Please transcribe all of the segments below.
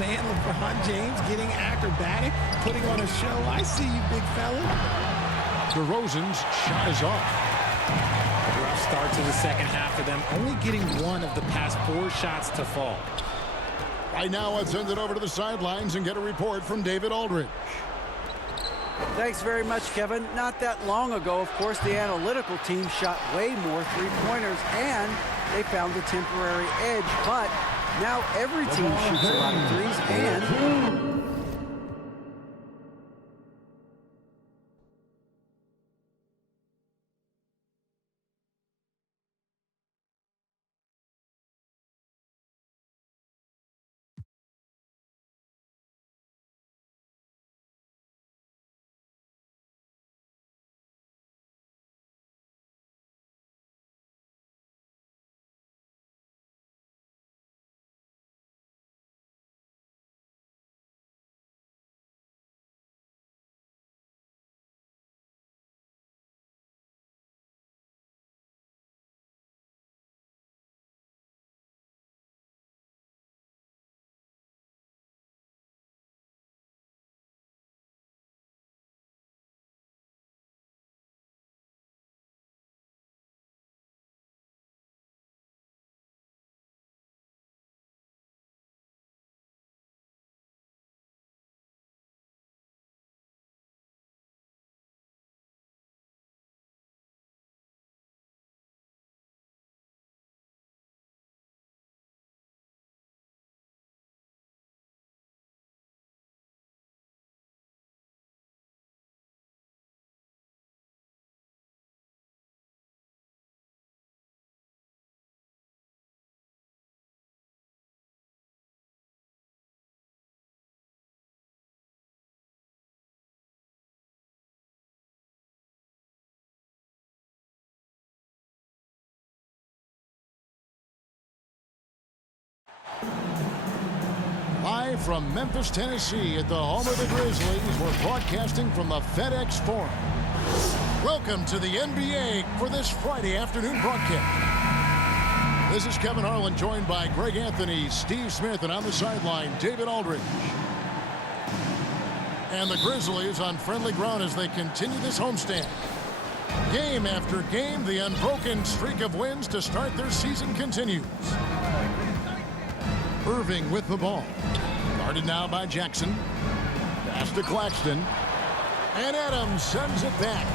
man, LeBron James getting acrobatic, putting on a show. I see you, big fella. DeRozan's shot is off. A rough start to the second half for them, only getting one of the past 4 shots to fall. Right now, let's send it over to the sidelines and get a report from David Aldridge. Thanks very much, Kevin. Not that long ago, of course, the analytical team shot way more three-pointers, and they found a temporary edge. But now every team shoots a lot of threes, and Live from Memphis, Tennessee at the home of the Grizzlies, we're broadcasting from the FedEx Forum. Welcome to the NBA for this Friday afternoon broadcast. This is Kevin Harlan, joined by Greg Anthony, Steve Smith, and on the sideline, David Aldridge. And the Grizzlies on friendly ground as they continue this homestand. Game after game, the unbroken streak of wins to start their season continues. Irving with the ball. Guarded now by Jackson. Pass to Claxton. And Adams sends it back.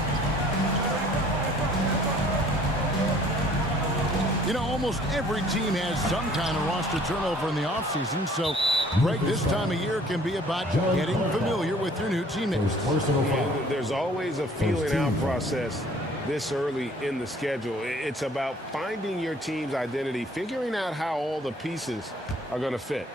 You know, almost every team has some kind of roster turnover in the offseason, so, Greg, this time of year can be about getting familiar with your new teammates. There's always a feeling out process this early in the schedule. It's about finding your team's identity, figuring out how all the pieces are going to fit.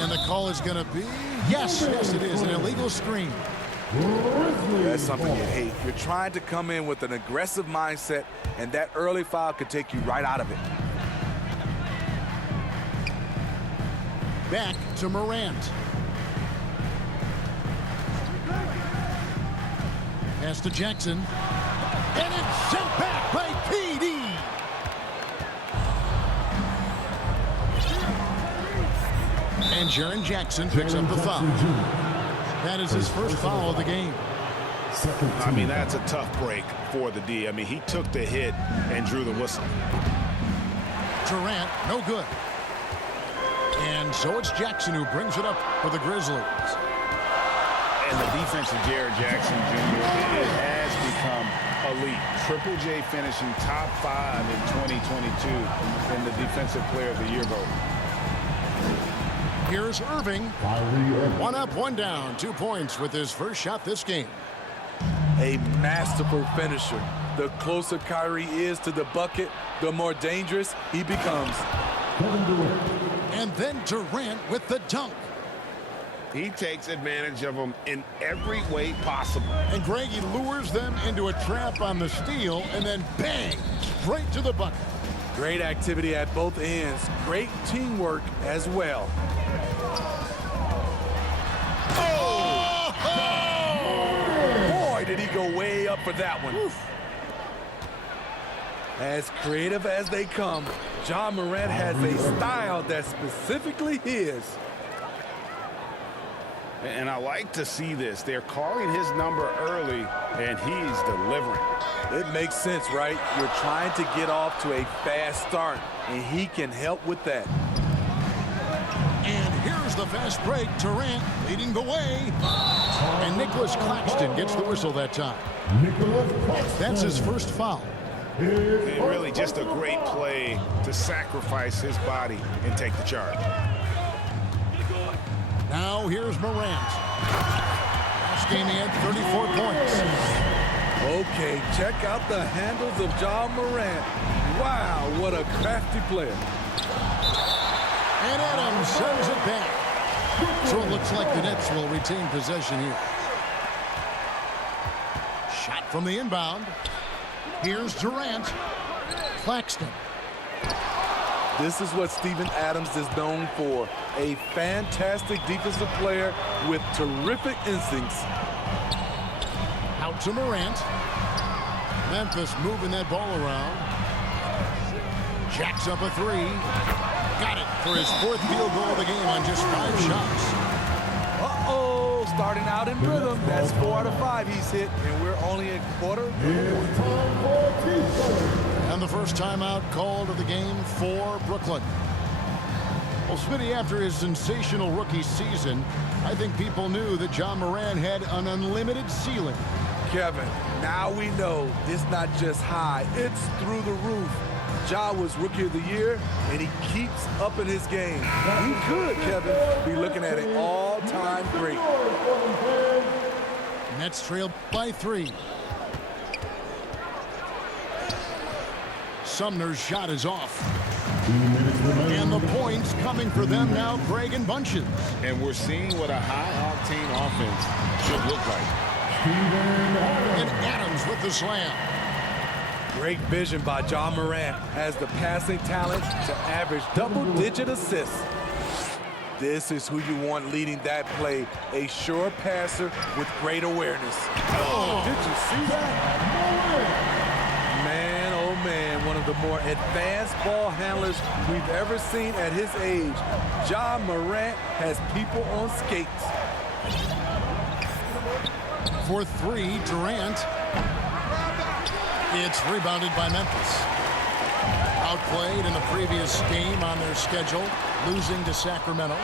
And the call is going to be, yes, it is, an illegal screen. That's something you hate. You're trying to come in with an aggressive mindset, and that early foul could take you right out of it. Back to Morant. Pass to Jackson. And it's sent back by PD. And Jaren Jackson picks up the foul. That is his first foul of the game. I mean, that's a tough break for the D. I mean, he took the hit and drew the whistle. Durant, no good. And so it's Jackson who brings it up for the Grizzlies. And the defense of Jaren Jackson Jr. it has become elite. Triple J finishing top 5 in 2022 in the Defensive Player of the Year vote. Here's Irving. 1 up, 1 down. 2 points with his first shot this game. A masterful finisher. The closer Kyrie is to the bucket, the more dangerous he becomes. And then Durant with the dunk. He takes advantage of them in every way possible. And Greg, he lures them into a trap on the steal, and then bang, straight to the bucket. Great activity at both ends. Great teamwork as well. Oh! Boy, did he go way up for that one. Oof. As creative as they come, Ja Morant has a style that's specifically his. And I like to see this. They're calling his number early, and he's delivering. It makes sense, right? You're trying to get off to a fast start, and he can help with that. And here's the fast break. Durant leading the way. And Nicholas Claxton gets the whistle that time. That's his first foul. And really just a great play to sacrifice his body and take the charge. Now here's Morant. Last game he had 34 points. Okay, check out the handles of Ja Morant. Wow, what a crafty player. And Adams sends it back. So it looks like the Nets will retain possession here. Shot from the inbound. Here's Durant. Claxton. This is what Steven Adams is known for. A fantastic defensive player with terrific instincts. Out to Morant. Memphis moving that ball around. Jacks up a three. Got it for his fourth field goal of the game on just 5 shots. Uh-oh, starting out in rhythm. That's 4 out of 5 he's hit, and we're only a quarter. And the first timeout called of the game for Brooklyn. Well, Smitty, after his sensational rookie season, I think people knew that Ja Morant had an unlimited ceiling. Kevin, now we know it's not just high, it's through the roof. Ja was Rookie of the Year, and he keeps up in his game. He could, Kevin, be looking at an all-time great. Nets trail by 3. Sumner's shot is off. And the points coming for them now, Greg and Bunches. And we're seeing what a high-octane offense should look like. And Adams with the slam. Great vision by Ja Morant. Has the passing talent to average double-digit assists. This is who you want leading that play. A sure passer with great awareness. Oh, did you see that? Man, oh man, one of the more advanced ball handlers we've ever seen at his age. Ja Morant has people on skates. For 3, Durant. It's rebounded by Memphis. Outplayed in the previous game on their schedule, losing to Sacramento.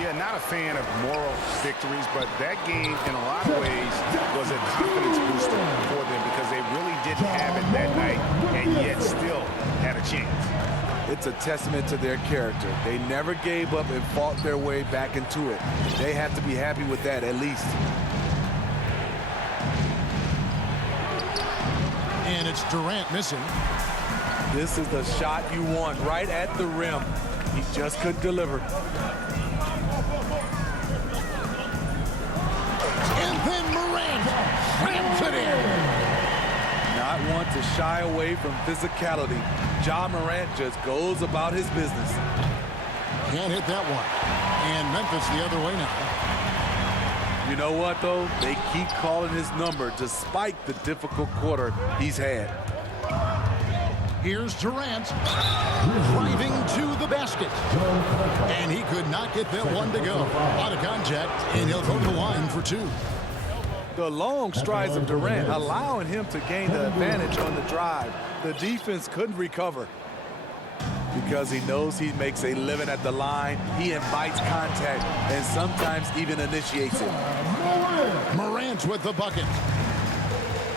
Yeah, not a fan of moral victories, but that game, in a lot of ways, was a confidence booster for them because they really didn't have it that night and yet still had a chance. It's a testament to their character. They never gave up and fought their way back into it. They have to be happy with that, at least. And it's Durant missing. This is the shot you want, right at the rim. He just couldn't deliver. And then Morant slams it in. Not want to shy away from physicality. Ja Morant just goes about his business. Can't hit that one. And Memphis the other way now. You know what, though? They keep calling his number despite the difficult quarter he's had. Here's Durant driving to the basket. And he could not get that one to go. Out of contact, and he'll go to the line for 2. The long strides of Durant allowing him to gain the advantage on the drive. The defense couldn't recover. Because he knows he makes a living at the line, he invites contact and sometimes even initiates it. Morant with the bucket.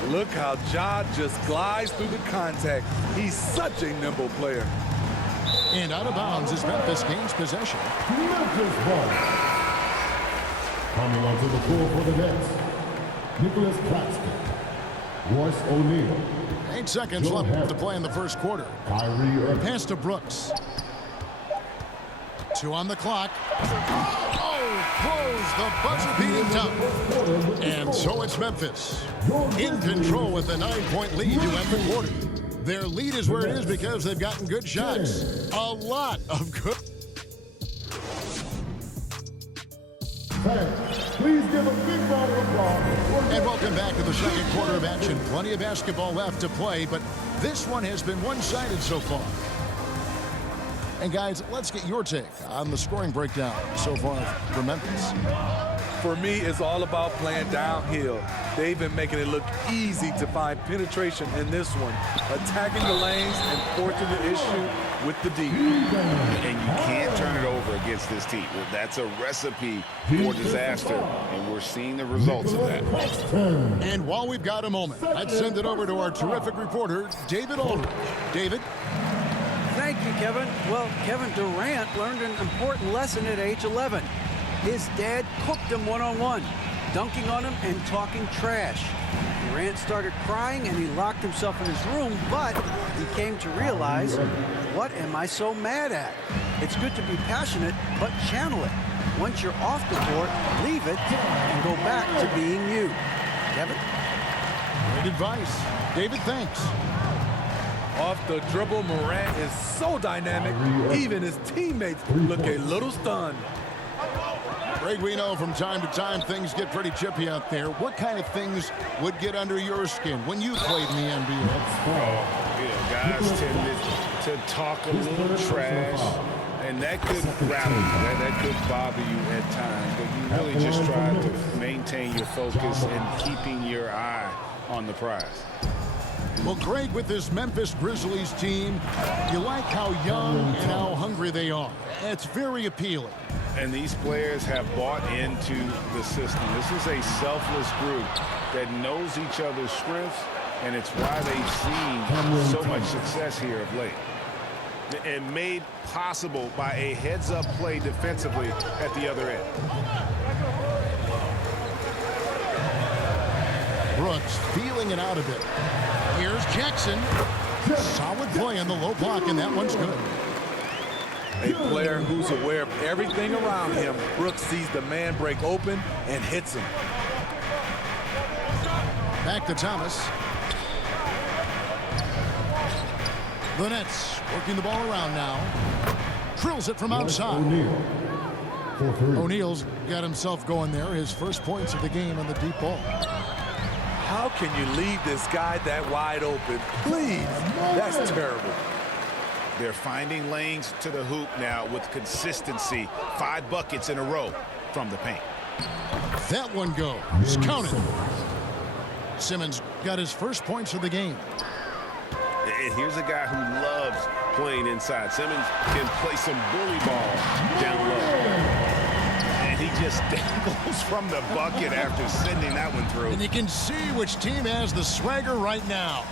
Look how Ja just glides through the contact. He's such a nimble player. And out of bounds as Memphis gains possession. Memphis ball. Coming onto the floor for the Nets, Nicholas Claxton, Royce O'Neal. 8 seconds left to play in the first quarter. Kyrie Irving. Pass to Brooks. 2 on the clock. Oh, throws the buzzer-beating dunk. And so it's Memphis in control with a 9-point lead to end the quarter. Their lead is where it is because they've gotten good shots. A lot of good. Please give a big round of applause. And welcome back to the second quarter of action. Plenty of basketball left to play, but This one has been one-sided so far. And guys, let's get your take on the scoring breakdown so far for Memphis. For me, it's all about playing downhill. They've been making it look easy to find penetration in this one, attacking the lanes and forcing the issue with the D. And you can't turn it over against this team. Well, that's a recipe for disaster, and we're seeing the results of that. And while we've got a moment, let's send it over to our terrific reporter, David Aldridge. David? Thank you, Kevin. Well, Kevin Durant learned an important lesson at age 11. His dad cooked him one-on-one, dunking on him and talking trash. Durant started crying and he locked himself in his room, but he came to realize, what am I so mad at? It's good to be passionate, but channel it. Once you're off the court, leave it and go back to being you. Kevin? Great advice. David, thanks. Off the dribble, Morant is so dynamic, even his teammates look a little stunned. Greg, we know from time to time things get pretty chippy out there. What kind of things would get under your skin when you played in the NBA? Guys tended to talk a little trash, and that could rattle you, that could bother you at times, but you really just try to maintain your focus and keeping your eye on the prize. Well, Greg, with this Memphis Grizzlies team, you like how young and how hungry they are. It's very appealing. And these players have bought into the system. This is a selfless group that knows each other's strengths, and it's why they've seen so much success here of late. And made possible by a heads-up play defensively at the other end. Brooks feeling it out a bit. Here's Jackson. Solid play on the low block, and that one's good. A player who's aware of everything around him. Brooks sees the man break open and hits him. Back to Thomas. The Nets working the ball around now. Drills it from outside. O'Neal's got himself going there. His first points of the game on the deep ball. How can you leave this guy that wide open? Please, that's terrible. They're finding lanes to the hoop now with consistency. 5 buckets in a row from the paint. That one goes. Counted. Simmons got his first points of the game. And here's a guy who loves playing inside. Simmons can play some bully ball down low. And he just dangles from the bucket after sending that one through. And you can see which team has the swagger right now.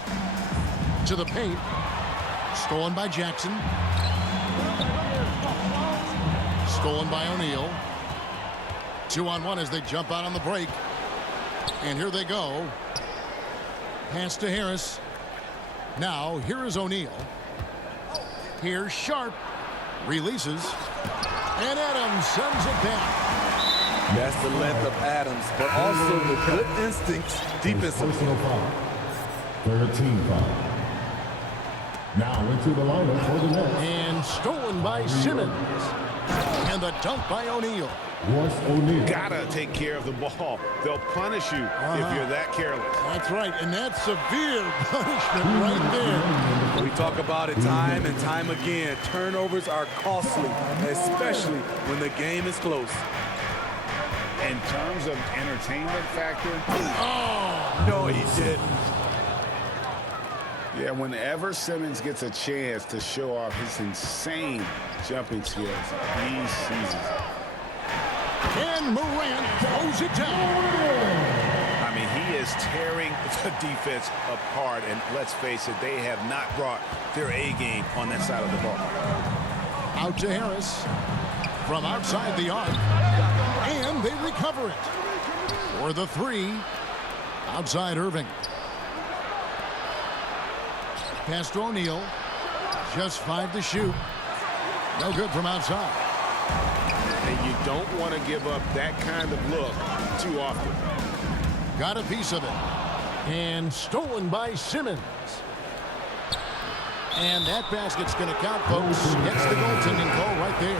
To the paint. Stolen by Jackson. Stolen by O'Neal. 2-on-1 as they jump out on the break. And here they go. Pass to Harris. Now, here is O'Neal. Here's Sharp. Releases. And Adams sends it back. That's the length of Adams, but also the good instincts defensively. Personal foul. 13 foul. Now into the lineup for the Nets. And stolen by Simmons. And the dunk by O'Neal. Royce O'Neal. Gotta take care of the ball. They'll punish you if you're that careless. That's right, and that's severe punishment right there. We talk about it time and time again. Turnovers are costly, especially when the game is close. In terms of entertainment factor, No, he didn't. yeah, whenever Simmons gets a chance to show off his insane jumping skills, he seizes it. And Morant throws it down. I mean, he is tearing the defense apart, and let's face it, they have not brought their A game on that side of the ball. Out to Harris from outside the arc, and they recover it for the 3. Outside Irving. Pass to O'Neal. Just 5 to shoot. No good from outside. And you don't want to give up that kind of look too often. Got a piece of it. And stolen by Simmons. And that basket's going to count, folks. Gets the goaltending call right there.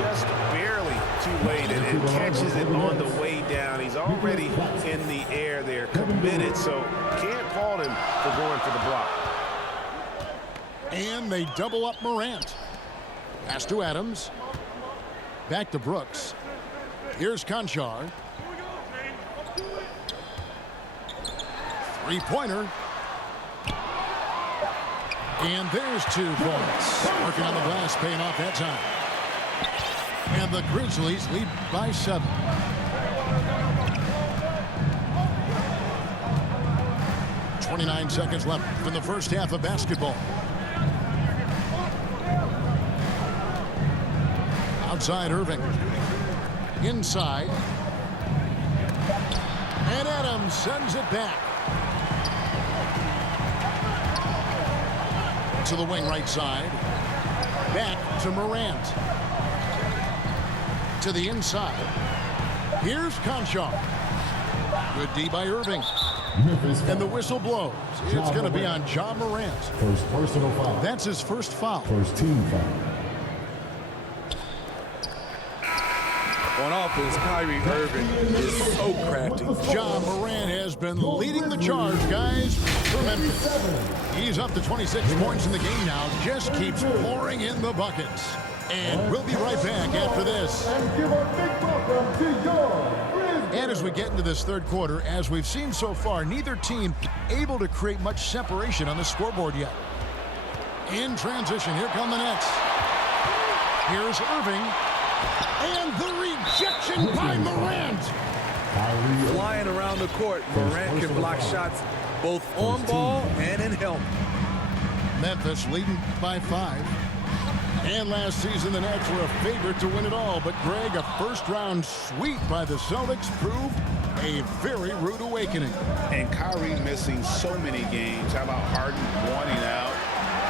Just barely too late and catches it on the way down. He's already in the air there, committed, so can't fault him for going for the block. And they double up Morant. Pass to Adams. Back to Brooks. Here's Conchar. Three-pointer. And there's 2 points. Working on the glass, paying off that time. And the Grizzlies lead by 7. .29 seconds left from the first half of basketball. Outside Irving. Inside. And Adams sends it back. To the wing right side. Back to Morant. To the inside. Here's Conchar. Good D by Irving. And the whistle blows. It's going to be on Ja Morant. First personal foul. That's his first foul. First team foul. On offense, Kyrie Irving is so crafty. Ja Morant has been leading the charge, guys, for Memphis. He's up to 26 points in the game now. Just keeps pouring in the buckets. And we'll be right back after this. And give a big welcome to your Grizzlies. And as we get into this third quarter, as we've seen so far, neither team able to create much separation on the scoreboard yet. In transition, here come the Nets. Here's Irving. And the rejection by Morant. Flying around the court, Morant can block shots both on ball and in help. Memphis leading by 5. And last season, the Nets were a favorite to win it all. But, Greg, a first-round sweep by the Celtics proved a very rude awakening. And Kyrie missing so many games. How about Harden wanting out?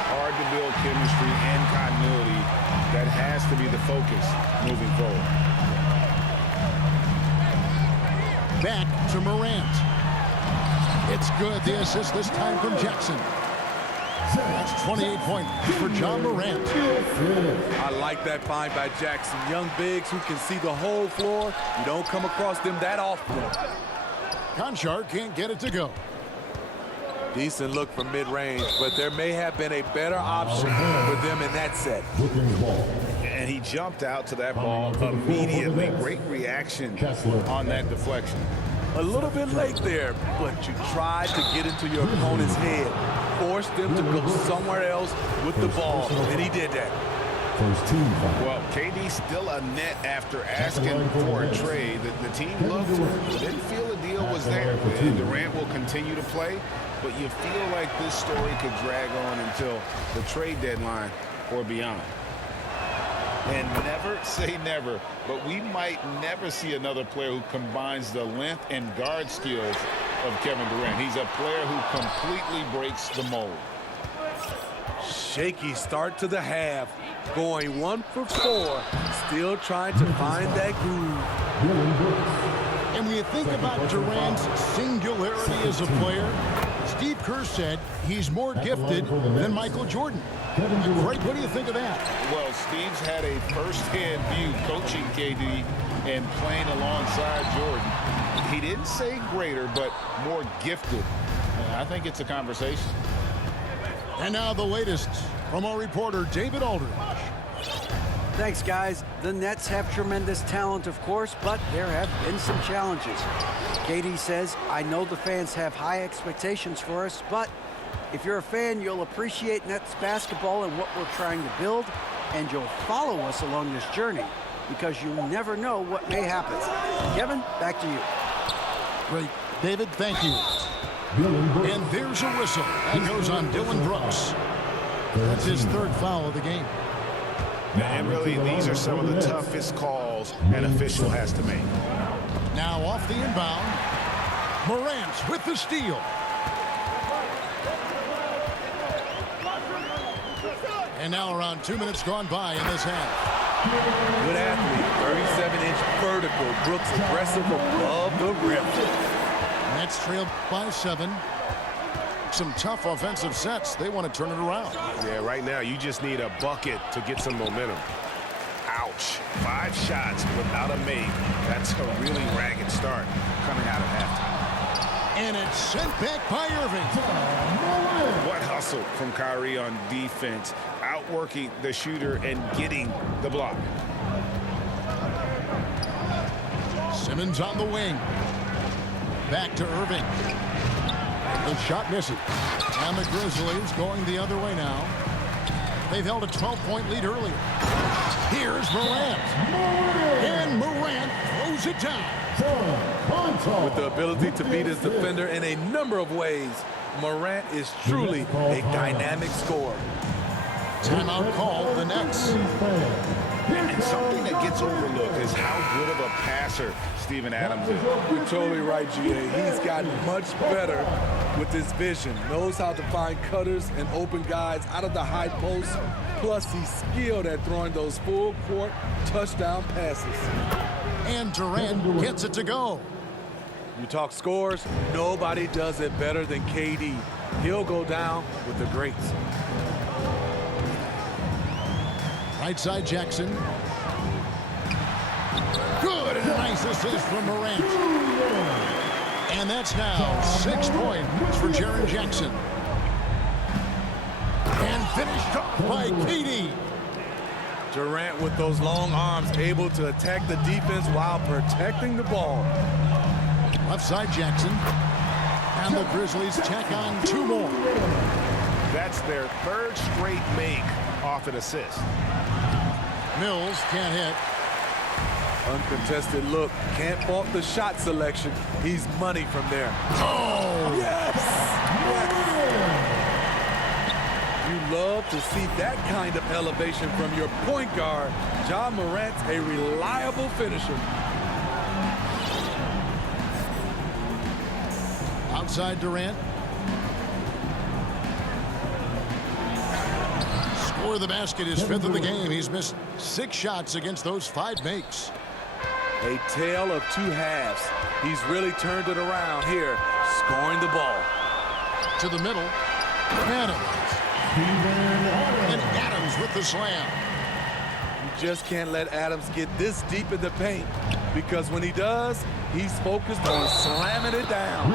Hard to build chemistry and continuity. That has to be the focus moving forward. Back to Morant. It's good. The assist this time from Jackson. That's 28 points for Ja Morant. I like that find by Jackson. Young bigs who can see the whole floor. You don't come across them that often. Conchar can't get it to go. Decent look from mid-range, but there may have been a better option for them in that set. And he jumped out to that ball immediately. Great reaction on that deflection. A little bit late there, but you tried to get into your opponent's head. Forced them to go somewhere else with the ball, and he did that. First team foul. Well, KD still a net after asking for a trade. The team looked, didn't feel the deal was there. And Durant will continue to play, but you feel like this story could drag on until the trade deadline or beyond. And never say never, but we might never see another player who combines the length and guard skills of Kevin Durant. He's a player who completely breaks the mold. Shaky start to the half, going 1 for 4, still trying to find that groove. And when you think about Durant's singularity as a player, Steve Kerr said he's more gifted than Michael Jordan. Greg, what do you think of that? Well, Steve's had a first-hand view coaching KD and playing alongside Jordan. He didn't say greater, but more gifted. And I think it's a conversation. And now the latest from our reporter, David Aldridge. Thanks, guys. The Nets have tremendous talent, of course, but there have been some challenges. KD says, I know the fans have high expectations for us, but if you're a fan, you'll appreciate Nets basketball and what we're trying to build, and you'll follow us along this journey because you never know what may happen. Kevin, back to you. Great. David, thank you. And there's a whistle. That goes on Dylan Brooks. That's his third foul of the game. And really, these are some of the toughest calls an official has to make. Now off the inbound. Morant with the steal. And now around 2 minutes gone by in this half. Good athlete, 37-inch vertical. Brooks aggressive above the rim. Nets trailed by 7. Some tough offensive sets. They want to turn it around. Yeah, right now you just need a bucket to get some momentum. Ouch. 5 shots without a make. That's a really ragged start coming out of halftime. And it's sent back by Irving. What hustle from Kyrie on defense, outworking the shooter and getting the block. Simmons on the wing. Back to Irving. The shot misses. And the Grizzlies going the other way now. They've held a 12-point lead earlier. Here's Morant. And Morant throws it down. With the ability to beat his defender in a number of ways, Morant is truly a dynamic scorer. Timeout called the Nets. And something that gets overlooked is how good of a passer Steven Adams is. You're totally right, G.A. He's gotten much better with his vision. Knows how to find cutters and open guys out of the high post. Plus, he's skilled at throwing those full-court touchdown passes. And Durant gets it to go. You talk scores, nobody does it better than KD. He'll go down with the greats. Right side Jackson. Good, and a nice assist from Morant. And that's now 6 points for Jaren Jackson. And finished off by KD. Durant with those long arms able to attack the defense while protecting the ball. Left side Jackson. And the Grizzlies tack on 2 more. That's their 3rd straight make off an assist. Mills can't hit. Uncontested look. Can't fault the shot selection. He's money from there. Oh! Yes! You love to see that kind of elevation from your point guard. Ja Morant's a reliable finisher. Outside Durant. Score the basket, his 5th of the game. He's missed 6 shots against those 5 makes. A tale of 2 halves. He's really turned it around here, scoring the ball. To the middle. Adams. And Adams with the slam. You just can't let Adams get this deep in the paint, because when he does, he's focused on slamming it down.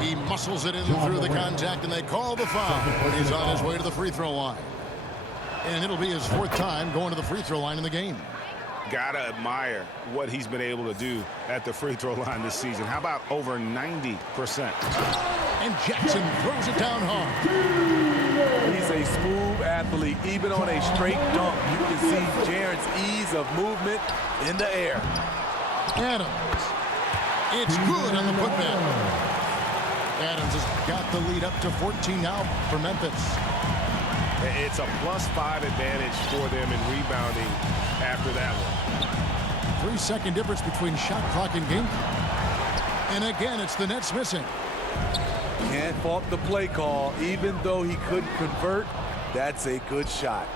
He muscles it in through the contact, and they call the foul. He's on his way to the free throw line. And it'll be his 4th time going to the free throw line in the game. Gotta admire what he's been able to do at the free throw line this season. How about over 90%? And Jackson throws it down hard. He's a smooth athlete, even on a straight dunk. You can see Jaren's ease of movement in the air. Adams. It's good on the putback. Adams has got the lead up to 14 now for Memphis. It's a +5 advantage for them in rebounding after that one. 3-second difference between shot clock and game clock. And again, it's the Nets missing. Can't fault the play call. Even though he couldn't convert, that's a good shot.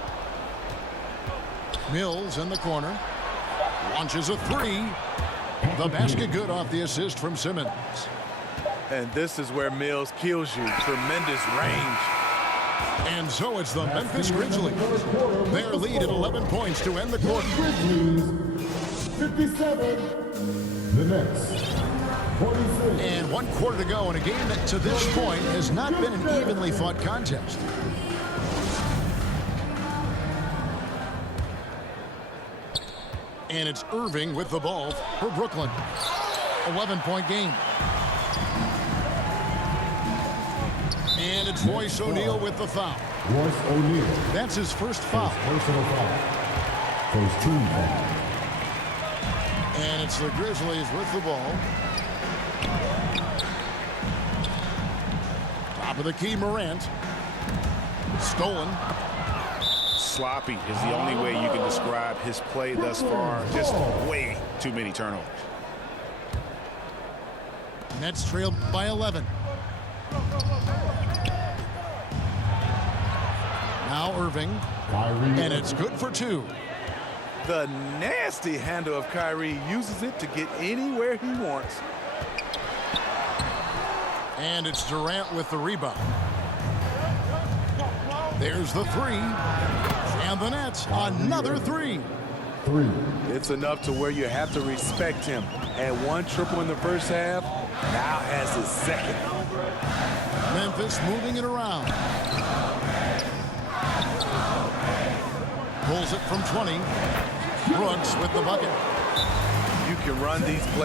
Mills in the corner. Launches a 3. The basket good off the assist from Simmons. And this is where Mills kills you. Tremendous range. And so it's the Memphis Grizzlies. Their lead at 11 points to end the quarter. Grizzlies 57. The Nets 46. And 1 quarter to go in a game that to this point has not been an evenly fought contest. And it's Irving with the ball for Brooklyn. 11-point game. And it's Royce O'Neal with the foul. Royce O'Neal. That's his first foul. Personal foul. First team foul. And it's the Grizzlies with the ball. Top of the key, Morant. Stolen. Sloppy is the only way you can describe his play thus far. Just way too many turnovers. Nets trailed by 11. Now Irving. Kyrie. And it's good for 2. The nasty handle of Kyrie uses it to get anywhere he wants. And it's Durant with the rebound. There's the 3. And the Nets, another 3. 3. It's enough to where you have to respect him. Had 1 triple in the first half, now has his second. Memphis moving it around. Pulls it from 20. Brooks with the bucket. You can run these plays.